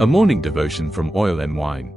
A morning devotion from Oil and Wine.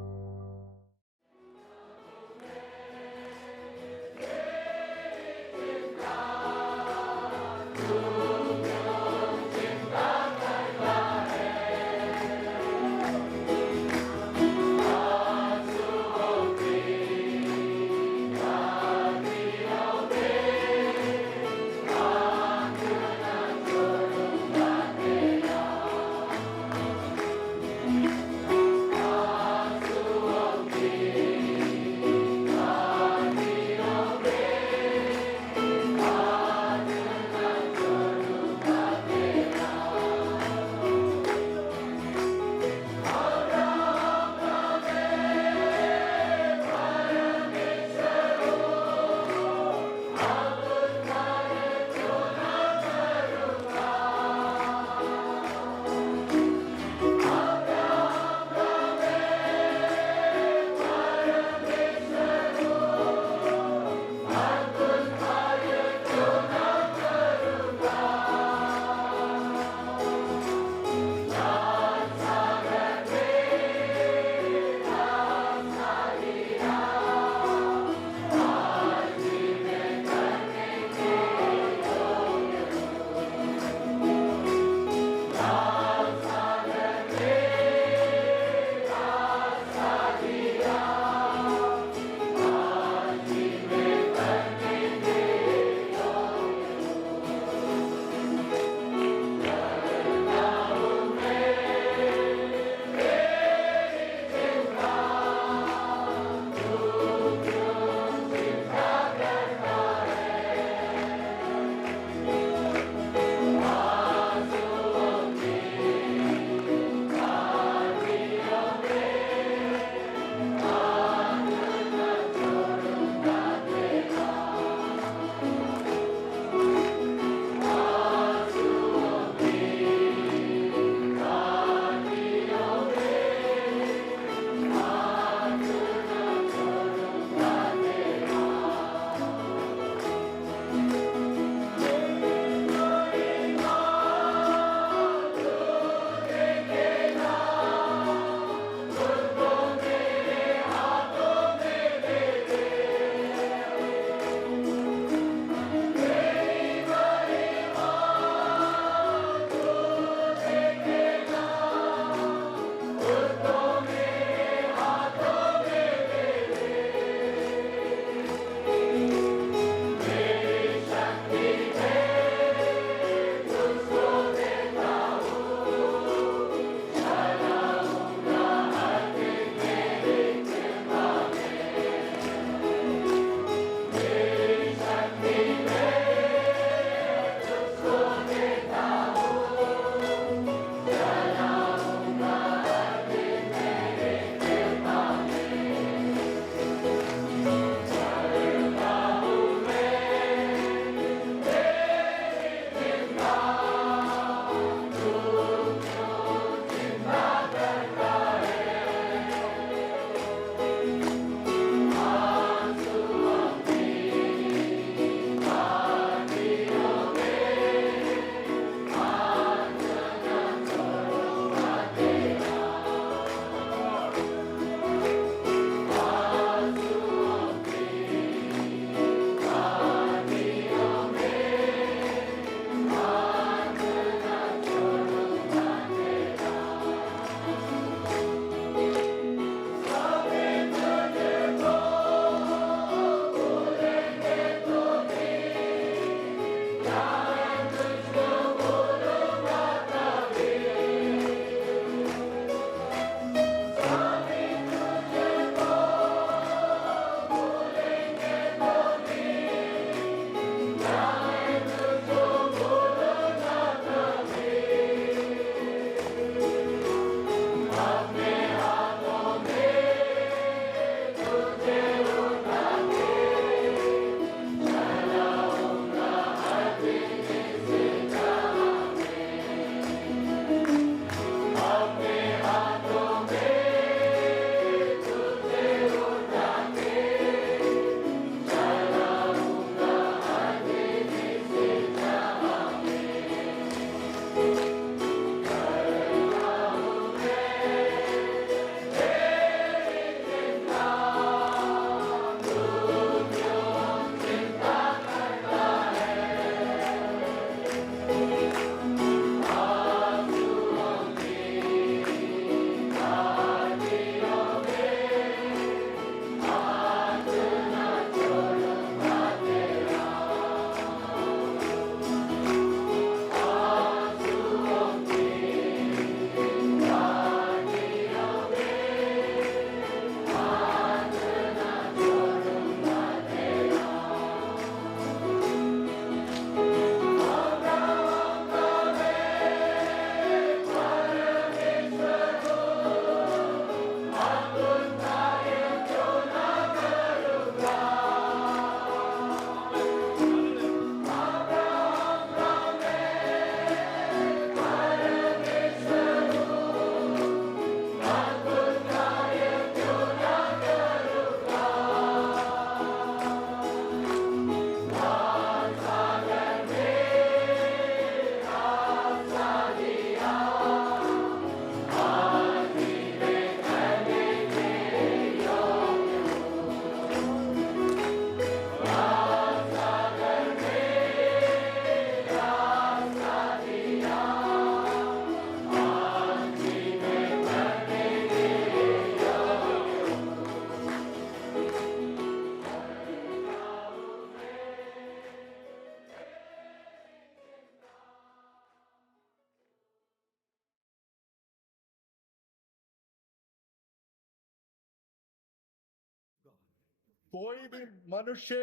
कोई भी मनुष्य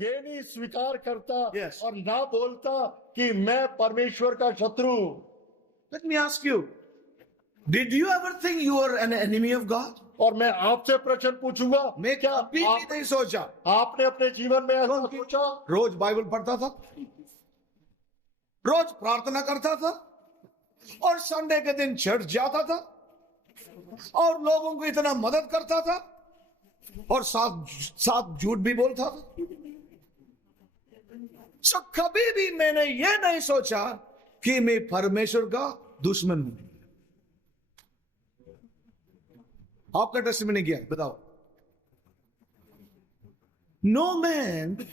ये नहीं स्वीकार करता Yes. और ना बोलता कि मैं परमेश्वर का शत्रु हूं। Let me ask you, did you ever think you were an enemy of God? और मैं आपसे प्रश्न पूछूंगा, मैं क्या कभी भी नहीं सोचा। आपने अपने जीवन में ऐसा सोचा? रोज बाइबल पढ़ता था, रोज प्रार्थना करता था, और संडे के दिन चर्च जाता था, और लोगों को इतना मदद करता था, और साथ साथ झूठ भी बोलता था। सो कभी भी मैंने ये नहीं सोचा कि मैं परमेश्वर का दुश्मन हूं। आपका टेस्टिमनी क्या है? बताओ। No man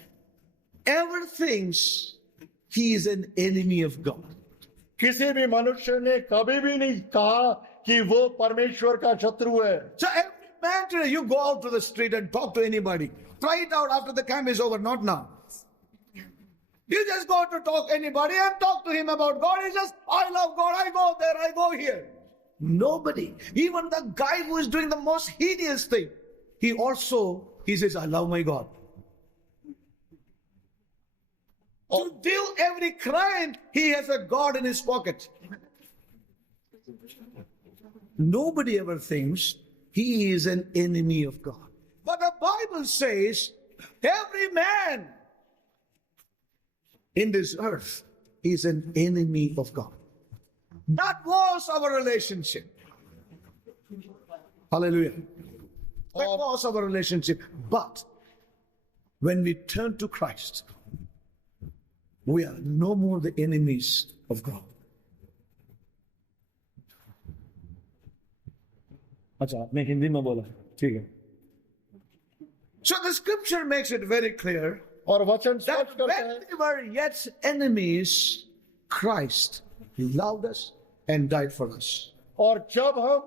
ever thinks he is an enemy of God. किसी भी मनुष्य ने कभी भी नहीं कहा कि वो परमेश्वर का शत्रु है। So every man today, you go out to the street and talk to anybody. Try it out after the camp is over, not now. You just go to talk anybody and talk to him about God. He just, I love God, I go there, I go here. Nobody, even the guy who is doing the most hideous thing, he says, I love my God. To do every crime, he has a God in his pocket. Nobody ever thinks he is an enemy of God. But the Bible says every man in this earth is an enemy of God. That was our relationship. Hallelujah. That was our relationship. But when we turn to Christ, we are no more the enemies of God. अच्छा, मैं हिंदी में बोला, ठीक है. So the scripture makes it very clear और वचन that स्पष्ट करता है when we were yet enemies, Christ loved us and died for us. और जब हम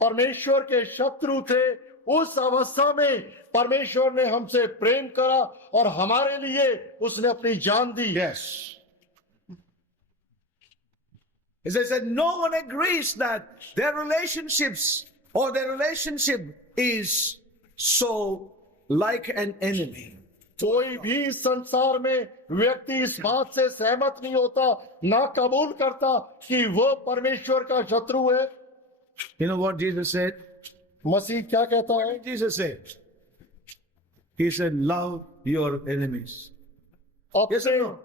परमेश्वर के शत्रु थे, उस अवस्था में परमेश्वर ने हमसे प्रेम करा और हमारे लिए उसने अपनी जान दी। Yes. As I said, no one agrees that their relationships or their relationship is so like an enemy. कोई भी इस संसार में व्यक्ति इस बात से सहमत नहीं होता, ना कबूल करता कि वो परमेश्वर का शत्रु है। You know what Jesus said? मसीह क्या कहता है? Jesus said, He said, love your enemies. Yes or no?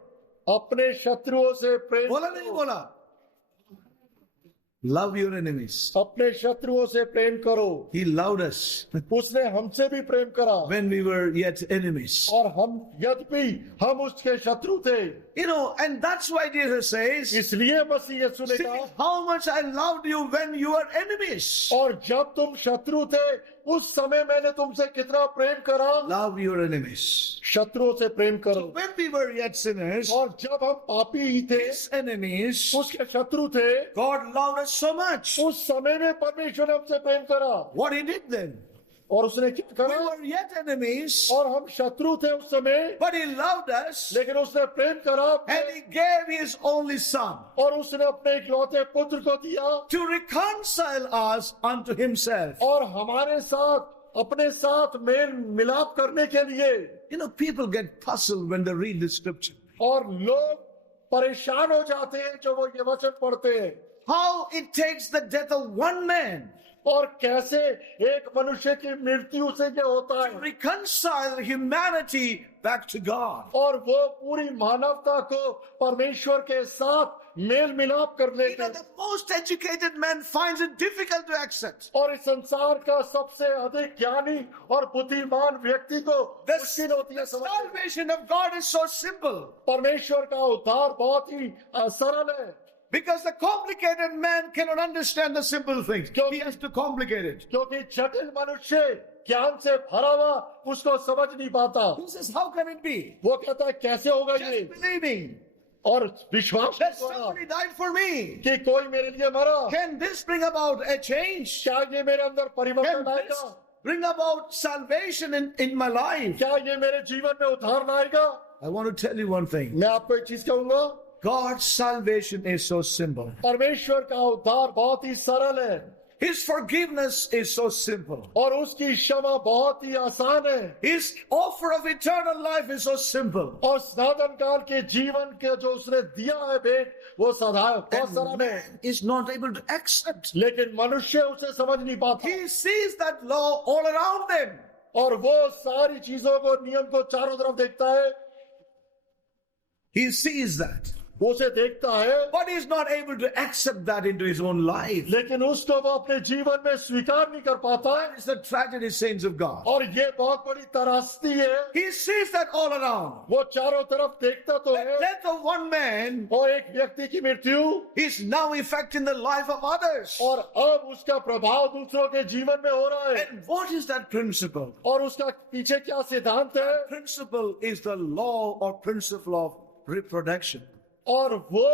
अपने शत्रुओं से प्रेम बोला नहीं बोला? Love your enemies. अपने शत्रुओं से प्रेम करो। He loved us उसने हमसे भी प्रेम करा when we were yet enemies. और हम यद्यपि हम उसके शत्रु थे। You know, and that's why Jesus says, इसलिए मसीह यीशु ने see कहा, how much I loved you when you were enemies. और जब तुम शत्रु थे उस समय मैंने तुमसे कितना प्रेम करा। Love your enemies. शत्रुओं से प्रेम करो। When we were yet sinners, और जब हम पापी ही थे, his enemies, उसके शत्रु थे, God loved us so much. उस समय में परमेश्वर ने हमसे प्रेम करा। What he did then? और उसने क्या We करा? were yet enemies, और हम शत्रु थे उस समय, but he loved us लेकिन उसने प्रेम करा and he gave his only son और उसने अपने इकलौते पुत्र को दिया to reconcile us unto himself. और हमारे साथ अपने साथ मेल मिलाप करने के लिए। You know, people get puzzled when they read the scripture. और लोग परेशान हो जाते हैं जो वो ये वचन पढ़ते हैं। How it takes the death of one man और कैसे एक मनुष्य की मृत्यु से ये होता to है reconcile humanity back to God. और वो पूरी मानवता को परमेश्वर के साथ मेल मिलाप कर You लेते know, हैं। the most educated man finds it difficult to accept. और इस संसार का सबसे अधिक ज्ञानी और बुद्धिमान व्यक्ति को The मुश्किल होती है समझना। salvation of God is so simple. परमेश्वर का उद्धार बहुत ही सरल है, Because the complicated man cannot understand the simple things. He has to complicate it. क्योंकि जटिल मनुष्य ज्ञान से भरा हुआ उसको समझ नहीं पाता। He says, how can it be? वो कहता है कैसे होगा ये, Just believing और विश्वास that करा somebody died for me. कि कोई मेरे लिए मरा। Can this bring about a change? क्या ये मेरे अंदर Can परिवर्तन this लाएगा? bring about salvation in my life? क्या ये मेरे जीवन में उद्धार लाएगा? I want to tell you one thing. मैं आपको एक चीज कहूंगा, God's salvation is so simple. परमेश्वर का उद्धार बहुत ही सरल है। His forgiveness is so simple. और उसकी क्षमा बहुत ही आसान है, His offer of eternal life is so simple. और सनातन काल के जीवन के जो उसने दिया है भेंट, वो बहुत And सरल है, man is not able to accept. लेकिन मनुष्य उसे समझ नहीं पाता, He sees that law all around them. और वो सारी चीजों को, नियम को चारों तरफ देखता है, He sees that. वो उसे देखता है, But he's not able to accept that into his own life. लेकिन उसको वो अपने जीवन में स्वीकार नहीं कर पाता, It's the tragedy, saints of God. और ये बहुत बड़ी त्रासदी है। He sees that all around. वो चारों तरफ देखता तो The है, death of one man और एक व्यक्ति की मृत्यु, is now affecting the life of others. और अब उसका प्रभाव दूसरों के जीवन में हो रहा है, And what is that principle? और उसका पीछे क्या सिद्धांत है, Principle is the law or principle of reproduction. और वो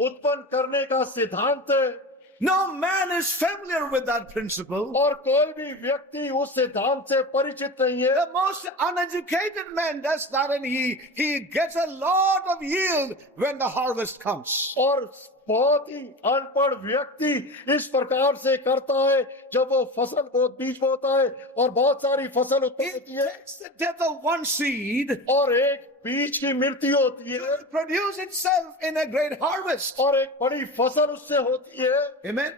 उत्पन्न करने का सिद्धांत है, No man is familiar with that principle. और कोई भी व्यक्ति उस सिद्धांत से परिचित नहीं है। The most uneducated man does that, and he gets a lot of yield when the harvest comes. और बहुत ही अनपढ़ व्यक्ति इस प्रकार से करता है, जब वो फसल को बीज बोता है और बहुत सारी फसल उत्पन्न It होती है, takes the death of one seed और एक बीज की मृत्यु होती है, to produce itself in a great harvest. और एक बड़ी फसल उससे होती है। Amen.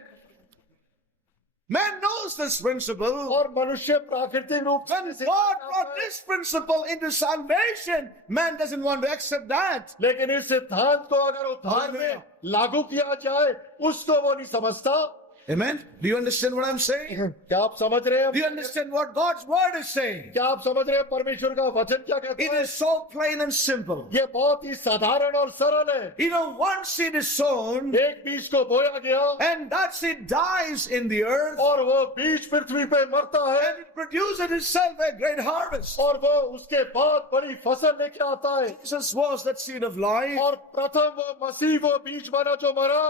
Man knows this principle. और मनुष्य प्राकृतिक रूप से When इसे God जानता brought है, this principle into salvation, man doesn't want to accept that. लेकिन इस सिद्धांत को अगर उद्धार में लागू किया जाए, उसको वो नहीं समझता। Amen. Do you understand what I'm saying? क्या आप समझ रहे हैं? Do you understand what God's word is saying? क्या आप समझ रहे हैं परमेश्वर का वचन क्या कहता It है? is so plain and simple. ये बहुत ही साधारण और सरल है। You know, one seed is sown, एक बीज को बोया गया, and that seed dies in the earth, और वो बीज पृथ्वी पे मरता है, and it produces itself a great harvest. और वो उसके बाद बड़ी फसल लेके आता है। Jesus was that seed of life. और प्रथम वो मसीह वो बीज बना जो मरा।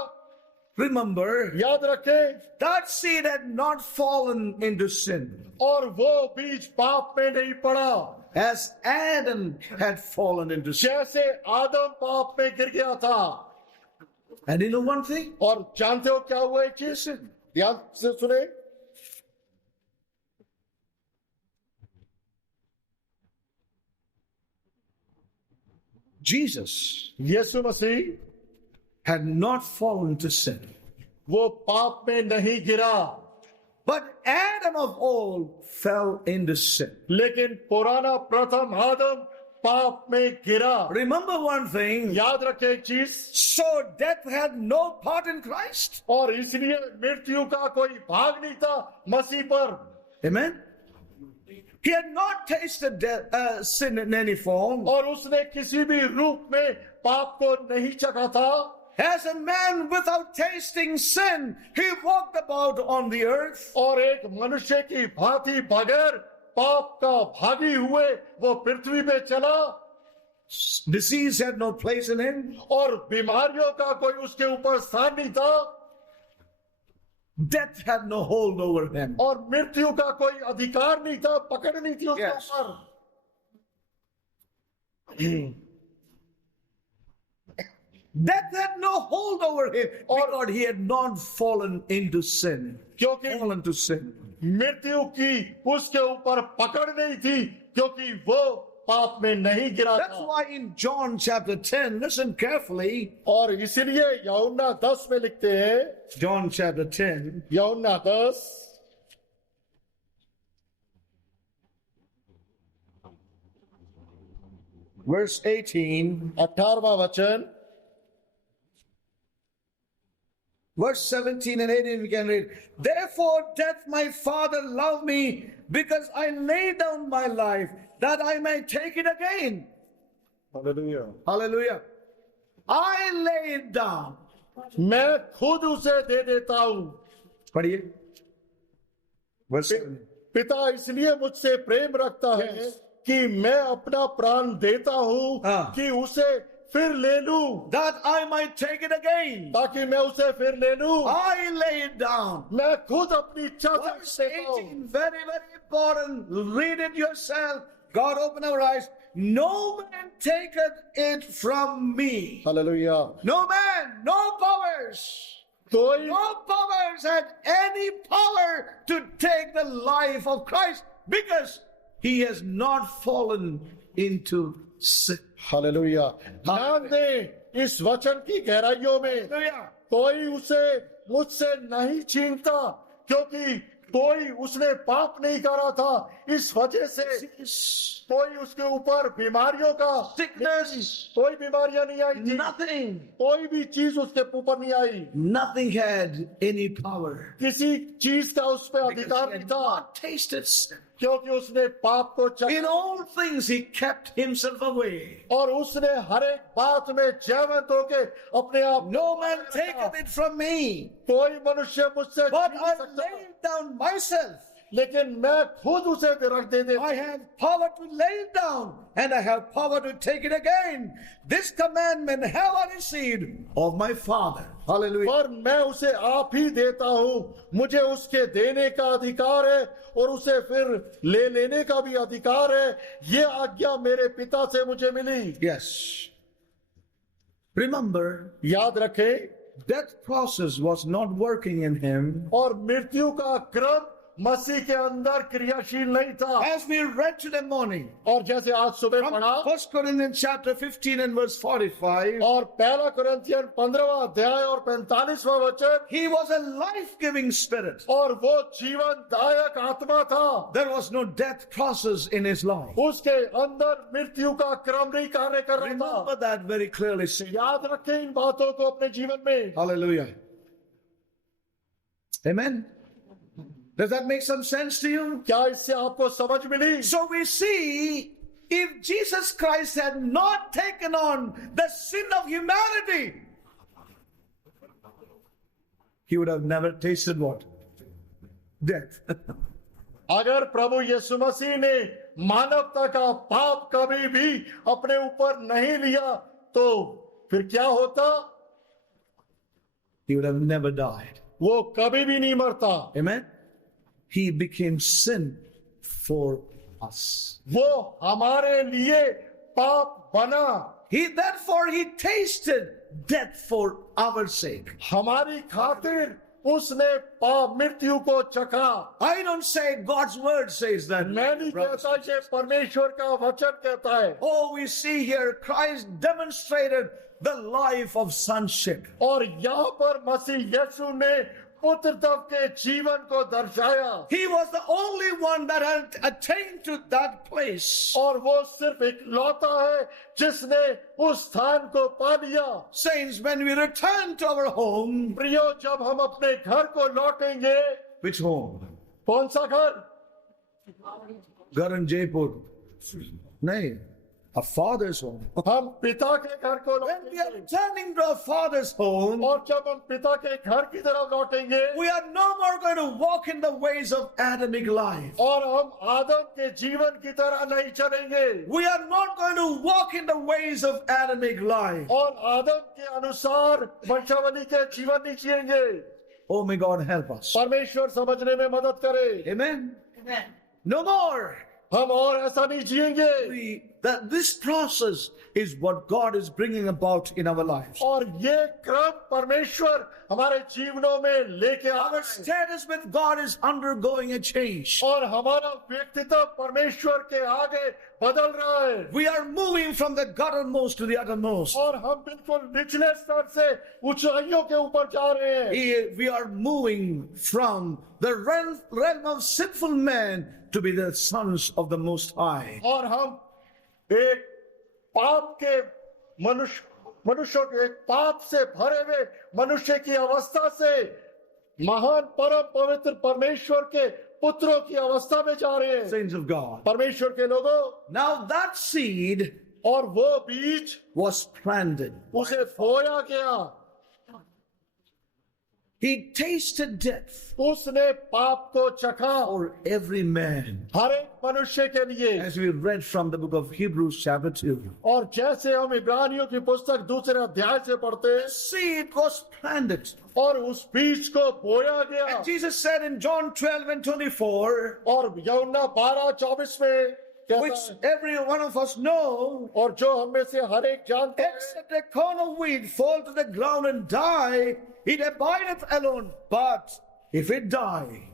Remember, याद रखें, that seed had not fallen into sin, और वो बीज पाप में नहीं पड़ा, as Adam had fallen into sin. जैसे आदम पाप में गिर गया था। And you know one thing? और जानते हो क्या हुआ एक चीज, ध्यान से सुने, Jesus Yeshu Masih had not fallen to sin. वो पाप में नहीं गिरा, But Adam of old fell into sin. लेकिन पुराना प्रथम आदम पाप में गिरा। Remember one thing. याद रखें एक चीज, So death had no part in Christ. और इसलिए मृत्यु का कोई भाग नहीं था मसीह पर। Amen. He had not tasted death, sin in any form. और उसने किसी भी रूप में पाप को नहीं चखा था। As a man without tasting sin, he walked about on the earth. और एक मनुष्य की भांति बगैर पाप का भागी हुए वो पृथ्वी पे चला, Disease had no place in him. और बीमारियों का कोई उसके ऊपर स्थान नहीं था, Death had no hold over him. और मृत्यु का कोई अधिकार नहीं था, पकड़ नहीं थी उसके Yes. ऊपर। Death had no hold over him because he had not fallen into sin. क्योंकि Fallen to sin. मृत्यु की उसके ऊपर पकड़ नहीं थी, क्योंकि वो पाप में नहीं गिरा That's था। why in John chapter 10, listen carefully. और इसीलिए यूहन्ना 10 में लिखते हैं, John chapter 10, यूहन्ना 10 verse 18, 18वां वचन, verse 17 and 18, we can read. Therefore doth my Father love me, because I lay down my life, that I may take it again. Hallelujah. I lay it down. मैं खुद उसे दे देता हूं। पढ़िए. Verse 7. पिता इसलिए मुझसे प्रेम रखता है Yes. कि मैं अपना प्राण देता हूं हाँ. कि उसे फिर ले लूं, That I might take it again. ताकि मैं उसे फिर ले लूं। I lay it down. मैं खुद अपनी इच्छा Verse से देता हूं। 18, very, very important. Read it yourself. God open our eyes. No man taketh it from me. Hallelujah. No man, no powers. कोई No powers Christ had any power to take the life of Christ because he has not fallen into sin. Hallelujah. ध्यान दें इस वचन की गहराइयों में कोई उसे मुझसे नहीं छीनता, क्योंकि कोई उसने पाप नहीं करा था। इस वजह से कोई उसके ऊपर बीमारियों का Sickness, कोई बीमारियां नहीं आई थी, nothing. कोई भी चीज उसके ऊपर नहीं आई, Nothing had any power. किसी चीज का उस पर Because अधिकार he नहीं had था, not tasted sin. क्योंकि उसने पाप को In चखा all things he kept himself away. और उसने हर एक बात में जयवंत होके अपने आप No man taketh it from me, कोई मनुष्य मुझसे but छीन I सकता lay है, it down myself. लेकिन मैं खुद उसे रख दे I have power to lay it down, and I have power to take it again. This commandment have I received of my Father. Hallelujah. पर मैं उसे आप ही देता हूँ, मुझे उसके देने का अधिकार है और उसे फिर ले लेने का भी अधिकार है। ये आज्ञा मेरे पिता से मुझे मिली। Yes. Remember, याद रखें, that process was not working in him. और मृत्यु का क्रम मसीह के अंदर क्रियाशील नहीं था। As we read today morning, और जैसे आज सुबह from पढ़ा 1 Corinthians chapter 15 and verse 45, और पहला कुरिन्थियन 15वां अध्याय और 45वां वचन, he was a life-giving spirit. और वो जीवनदायक आत्मा था। There was no death process in his life. उसके अंदर मृत्यु का क्रम नहीं कार्य कर रहा Remember था। that very clearly. याद रखें इन बातों को अपने जीवन में। Hallelujah. Amen. Does that make some sense to you? क्या इससे आपको समझ मिली? So we see, if Jesus Christ had not taken on the sin of humanity, he would have never tasted what? Death. अगर प्रभु यीशु मसीह ने मानवता का पाप कभी भी अपने ऊपर नहीं लिया, तो फिर क्या होता? He would have never died. वो कभी भी नहीं मरता। Amen. He became sin for us. वो हमारे लिए पाप बना, Therefore he tasted death for our sake. हमारी खातिर उसने पाप मृत्यु को चखा। I don't say God's word says that. मैं नहीं कहता, ये परमेश्वर का वचन कहता है। Oh, we see here Christ demonstrated the life of sonship. और यहाँ पर मसीह यीशु ने पुत्रत्व के जीवन को दर्शाया, He was the only one that had attained to that place. और वो सिर्फ इकलौता है जिसने उस स्थान को पा लिया। Saints, when we return to our home, प्रियो, जब हम अपने घर को लौटेंगे, which home? कौन सा घर? Gar in Jaipur. No, a father's home. हम पिता के घर को When we are लौटेंगे, returning to our father's home, और जब हम पिता के घर की तरफ लौटेंगे, we are no more going to walk in the ways of Adamic life. और हम आदम के जीवन की तरह नहीं चलेंगे, We are not going to walk in the ways of Adamic life. और आदम के अनुसार वंशावली के जीवन नहीं जिएंगे। Oh, may God help us. परमेश्वर समझने में मदद करे। Amen. No more. हम और ऐसा नहीं जिएंगे। That this process is what God is bringing about in our lives. और ये क्रम परमेश्वर हमारे जीवनों में लेके आ Our रहे हैं, status with God is undergoing a change. और हमारा व्यक्तित्व परमेश्वर के आगे बदल रहा है, We are moving from the guttermost to the uttermost. और हम बिल्कुल निचले स्तर से ऊंचाइयों के ऊपर जा रहे हैं। We are moving from the realm of sinful man to be the sons of the Most High. और हम एक पाप के मनुष्यों के एक पाप से भरे हुए मनुष्य की अवस्था से महान परम पवित्र परमेश्वर के पुत्रों की अवस्था में जा रहे हैं। Saints of God. परमेश्वर के लोगों, Now that seed और वो बीज was planted. उसे बोया गया, He tasted death उसने पाप को चखा for every man. हर एक मनुष्य के लिए। As we read from the book of Hebrews chapter 2. और जैसे हम इब्रानियों की पुस्तक दूसरे अध्याय से पढ़ते हैं, Seed was planted. और उस बीज को बोया गया, And Jesus said in John 12 and 24, और यूहन्ना 12:24 में कहता which है, every one of us know, और जो हम में से हर एक जानता है, except a corn of wheat fall to the ground and die, it abideth alone. But if it die,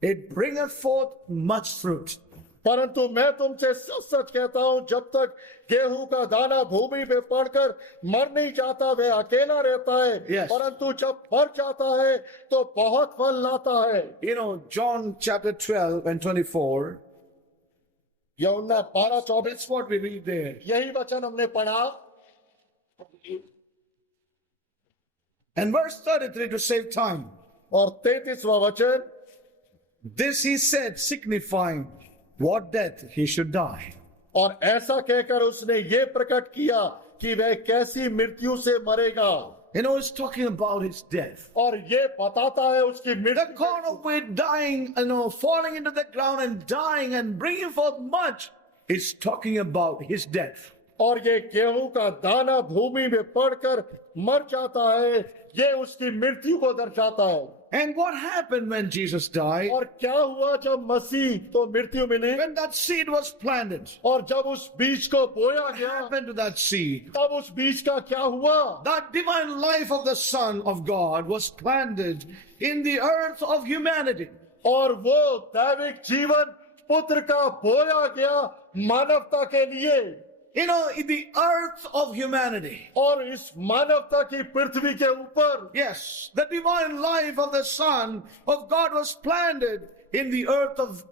it bringeth forth much fruit. परंतु मैं तुमसे सच सच कहता हूं, जब तक गेहूं का दाना भूमि में पड़कर मर नहीं जाता वह अकेला रहता है। Yes. परंतु जब मर जाता है तो बहुत फल लाता है। You know, John chapter 12 and 24, यूहन्ना 12:24 that's what we read there. यही वचन हमने पढ़ा। And verse 33 to save time. और 33वां वचन, This he said, signifying what death he should die. और ऐसा कहकर उसने ये प्रकट किया कि वह कैसी मृत्यु से मरेगा। You know, it's talking about his death. और ये बताता है उसकी The मृत्यु। corn of wheat dying, falling into the ground and dying and bringing forth much, is talking about his death. और ये गेहूं का दाना भूमि में पड़कर मर जाता है, ये उसकी मृत्यु को दर्शाता है। And what happened when Jesus died? और क्या हुआ जब मसीह को मृत्यु मिली? When that seed was planted, और जब उस बीज को बोया what गया, happened to that seed? तब उस बीज का क्या हुआ? That divine life of the Son of God was planted in the earth of humanity. और वो दैविक जीवन पुत्र का बोया गया मानवता के लिए। You know, in the earth of humanity. और इस मानवता की पृथ्वी के ऊपर, Yes, the divine life of the Son of God was planted in the earth of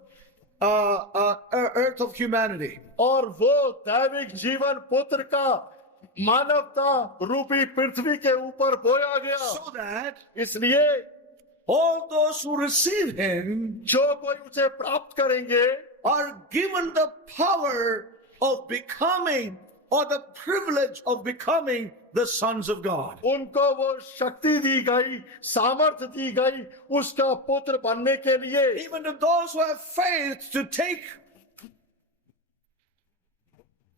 humanity. और वो दैविक जीवन पुत्र का मानवता रूपी पृथ्वी के ऊपर बोया गया। So that इसलिए all those who receive him जो कोई उसे प्राप्त करेंगे are given the power of becoming, or the privilege of becoming, the sons of God. उनको वो शक्ति दी गई, सामर्थ्य दी गई उसका पुत्र बनने के लिए। Even to those who have faith to take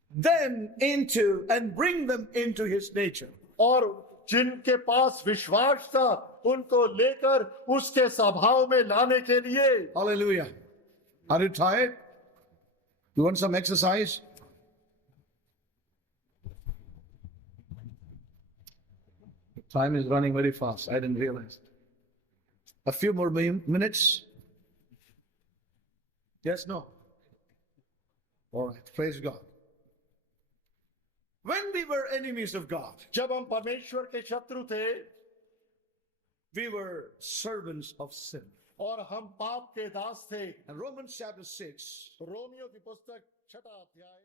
them into and bring them into his nature. और जिनके पास विश्वास था उनको लेकर उसके स्वभाव में लाने के लिए। Hallelujah. Are you tired? You want some exercise? Time is running very fast. I didn't realize. A few more minutes? Yes, no? All right. Praise God. When we were enemies of God, जब हम परमेश्वर के शत्रु थे we were servants of sin. और हम पाप के दास थे। And Romans chapter 6, रोमियो की पुस्तक 6वां अध्याय।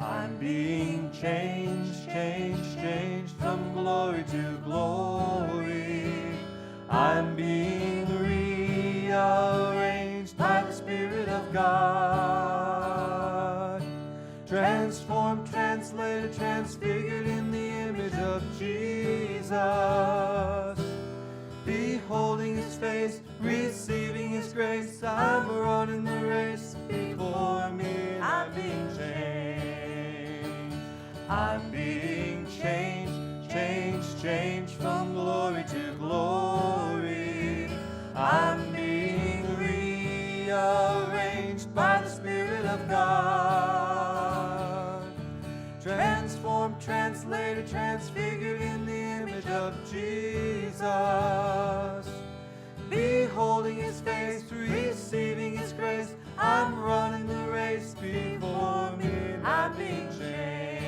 I'm being changed, changed, changed from glory to glory. I'm being rearranged by the Spirit of God. Transformed, translated, transfigured in the image of Jesus. Beholding his face, receiving his grace, I'm running the race before me. I'm being changed. I'm being changed, changed, changed from glory to glory. I'm being rearranged by the Spirit of God. Transformed, translated, transfigured in the image of Jesus. Beholding his face, receiving his grace, I'm running the race before me. I'm being changed.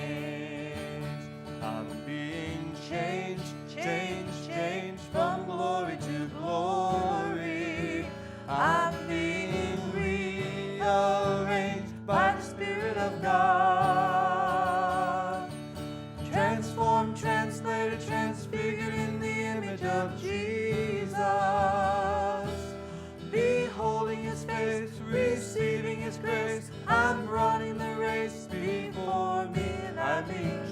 I'm being changed, changed, changed from glory to glory. I'm being rearranged by the Spirit of God. Transformed, translated, transfigured in the image of Jesus. Beholding his face, receiving his grace, I'm running the race before me, and I'm being